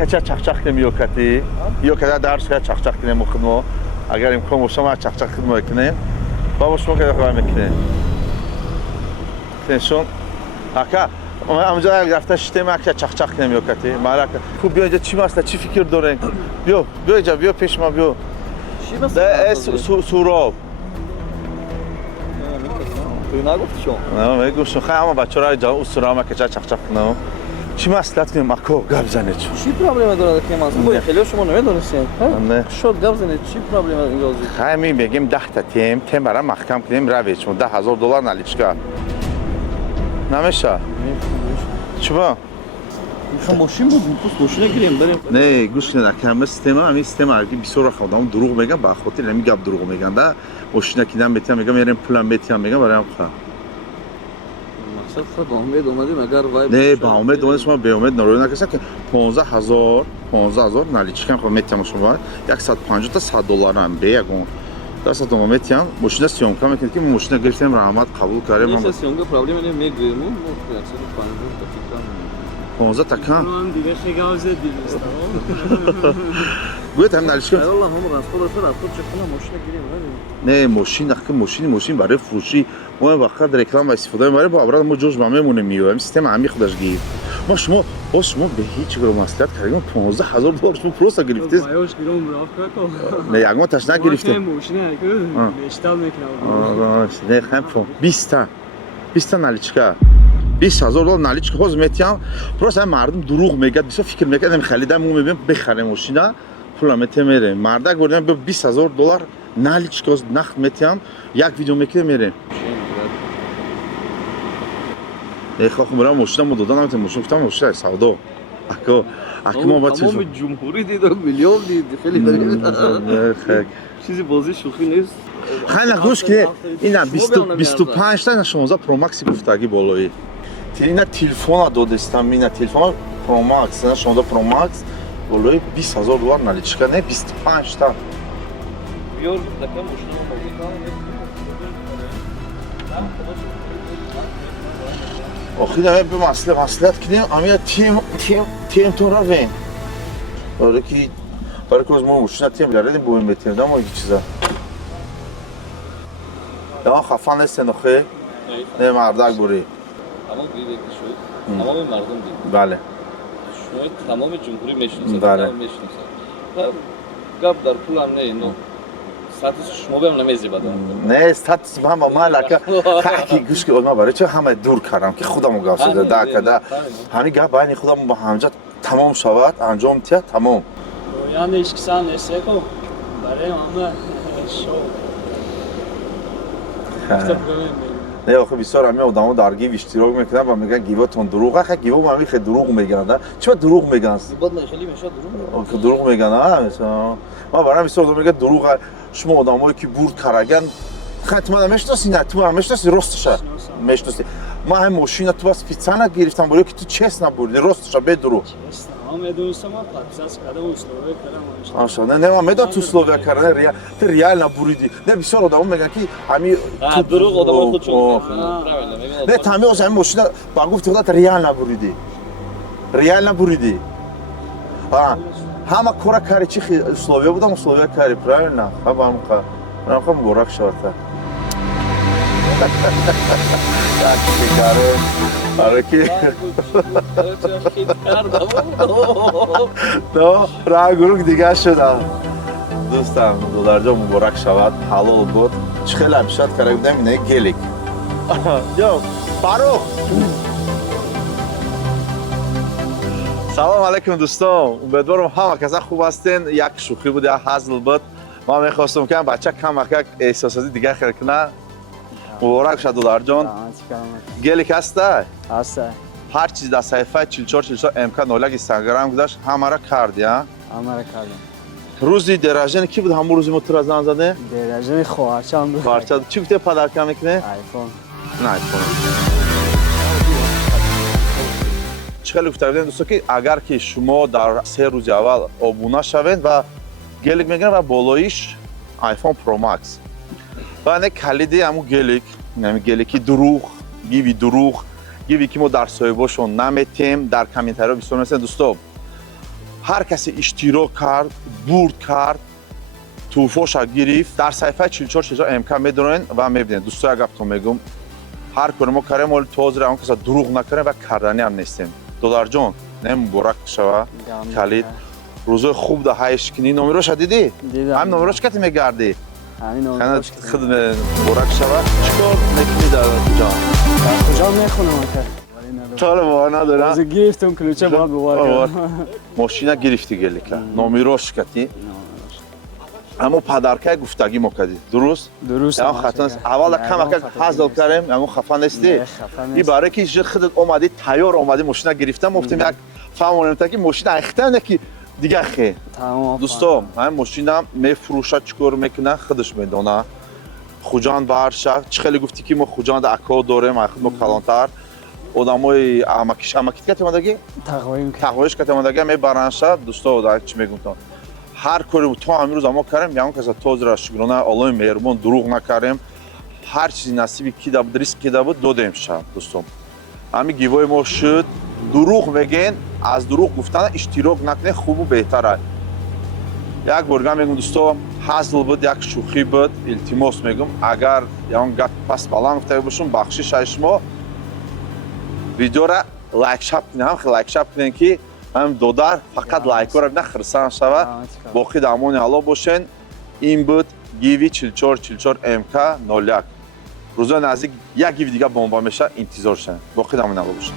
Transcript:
کچه چخچخ نمیوکتی یا کده درس که چخچخ کنیم خدمت اگر امکان باشه ما چخچخ خدمت کنیم بابا شما که کار میکنیم تنشون اکا اونجا رفته شتیم که چخچخ نمیوکتی مالک خوب بیا اینجا چی مسئله چی فکر دارین بیا اینجا بیا پیش ما بیا ده سوراب تو نگفتی شما نه میگم شما خیلی اما بچه ها جا سورام که چخچخ کنم چی مسئلت کنیم اکو گپ زنه چی پرابلم داره که من خیلی شما نمیدونستین نه شد گپ زنه چی پرابلم این روزی خیلی بگیم 10 تا تیم برای محکم کنیم رویش $10,000 نالیچکا نمیشه چی با شما ماشین بود پس ماشین گیریم بریم نه گوش کن کم سیستم همین سیستم اگه بسیار خودم دروغ میگم با خاطر نمیگم دروغ میگن ده ماشین کیدم میتونم میگم میرم پولم میتونم میگم برام خواهم مقصد خود با امید اومدیم اگر وای نه با امید اومد شما به امید نروی نکشه که 15,000 نالیچکا خود میتونم شما 150 تا $100 هم بیگون دست دوم میتونم ماشین سیونکا میکنه که ماشین گرفتیم رحمت قبول کردیم این سیونکا پرابلم اینه میگیم ما 15 تا کم هم دیگه شگاوز دیگه گویت هم نالیچکا والله هم خود چه ماشین گیریم نه ماشین برای فروشی ما وقت رکلام استفاده می‌بریم با ابراد ما جوش باممون میویم سیستم همی خودش گیر ما شما به هیچ گونه مصلحت کردیم $15,000 شما پروسا گرفتید بایوش گیرم رافت نه یک ما تشنه گرفتیم ماشینه که اشتال میکنم نه خم 20 تا نالیچکا $20,000 نالیچکا خوز میتیم پروسا مردم دروغ میگه بسیار فکر میکنم خریدم اون میبینم بخریم ماشینا پولم میره مردا گفتم به $20,000 نالیچکا نخت میتیم یک ویدیو میکنم میره خب برام ماشین مو دادن نمیتونم ماشین گفتم ماشین سودا اکو ما با تمام جمهوری دید و میلیون دید خیلی داریم چیزی بازی شوخی نیست خیلی گوش که اینا 25 تا 16 پرو مکس گفتگی بالایی اینا تلفن دادستم اینا تلفن پرو مکس 16 پرو مکس بالای $20,000 نالیچکا نه 25 تا بیار دکم ماشین آخی دمه به مسئلت کنیم اما تیم تو را وین برای که از ما ماشین تیم گردیم بویم بتیم دم و یک چیزا یا خفن نیست نخه نه مردک بوری اما دیده که شد تمام مردم دید بله شما تمام جمهوری میشناسن بله گپ در پول هم نه اینو استاتوس شما بهم نمیزی بدن نه استاتوس هم ما لکه خاکی گوش که اونها برای چه همه دور کردم که خودمو گاف شده دا کدا همین گپ بین خودم با همجا تمام شود انجام تیا تمام یعنی اشکسان استکو برای همه شو نه آخه بسیار همه آدم‌ها درگیر اشتراک میکنن و میگن گیواتون دروغه خیلی گیوا ما خیلی دروغ میگن چرا دروغ میگن بعد خیلی میشه دروغ میگن مثلا ما برام بسیار آدم میگن دروغه شما آدمایی که بورد کارگن خاطر من میشناسی نه تو هم میشناسی راستشه میشناسی ما هم ماشین تو بس پیچانه گرفتم برای که تو چس نبردی راستشه به دروغ هم میدونستم پاتزاس کردم اسلوبه کردم آشنا نه من میدونم تو اسلوبه کردن ریال نبریدی نه بسیار آدم میگن که همین تو دروغ آدم خودشون نه تمام از همین ماشین با گفت خودت ریال نبریدی همه کورا کاری چی اسلوبه بودم اسلوبه کاری правильно هم مبارک شد так шикарно арки то рагурук دیگه شد دوستان $1 مبارک شود حلال بود خیلی ابشاد کرده بودم اینه گلیک یو فاروق سلام علیکم دوستان امیدوارم همه کسا خوب هستین یک شوخی بود یا هزل بود ما میخواستم که بچه کم احساساتی دیگه خیلی کنه مبارک شد $1 جان گلیک هسته؟ هسته هر چیز در صفحه 44 امکان نولگ اینستاگرام گذاشت همه را کردی ها؟ همه را کردم روزی درجه کی بود همون روزی موتور زن زده؟ درجه خواهرچم بود خواهرچم چی گفته پدر کم میکنه؟ آیفون نه آیفون چخیلی گفته بودیم دوستان که اگر که شما در 3 روز اول ابونه شوید و گلیک میگن و بالایش آیفون پرو مکس و نه کلیدی همون گلیک یعنی گلیکی دروغ گیوی که ما در سایباشون نمیتیم در کامنت‌ها بسیار مثلا دوستان ҳар касе иштирок кард, бурд кард, туҳфоша гирифт. Дар саҳифаи 44 МК медонен ва мебинед. Дӯстоя гаптон мегум. ҳар кори мо кардем, оли то ҳозир ҳамон каса дурӯғ накардем ва кардани ҳам нестем. Додарҷон, не муборак шава калид. рӯзои хуб да ҳайш кунӣ. Номероша дидӣ? ҳам номерош кати мегарди? همین خانه خود مبارک شود. چیکار میکنی در کجا؟ کجا میخونم که طال ما ندارم. از گرفتم کلوچه باید بوار ماشینا گرفتی گلی که نامیراش کردی. اما پدرکای گفتگی مکدی. درست؟ درست. یا خطا است. اول کم اکل حاضر کردیم. اما خفا نیستی. این برای که چیز خودت اومدی تیار اومدی ماشینا گرفتم. گفتم یک فهمونم تا که ماشینا اختن نکی. دیگه خیر. دوستان، من ماشینم میفروشه چیکار میکنه خودش میدونه. خوجان برشه. چه خیلی گفتی که ما خوجان اکو داریم. خود ما کلانتر. آدمای امکیش که تمادگی؟ تقویمش که تمادگی میبرنشه. دوستان دارید چی میگم تا؟ هر کاری تو امروز ما کردیم. یعنی که از توز رشگرانه الله مهربان دروغ نکردیم. هر چیزی نصیبی کی داد ریسک کی داد دادیم شب دوستان. همین گیوای ما شد. دروغ میگن از دروغ گفتن اشتراک نکنه خوب و بهتره. یک بار میگم دوستان حاصل بود یک شوخی بود التماس میگم اگر یان گپ پس بالام گفته باشم بخشش شما ویدیو را لایک شاپ کنید هم لایک شاپ کنید که هم دودار فقط لایک رو نخرسان شوه باقی دامون حالا باشین این بود گیوی 4444 MK 01 روز نزدیک یک گیو دیگه بمب میشه انتظار شین باقی دامون حالا باشین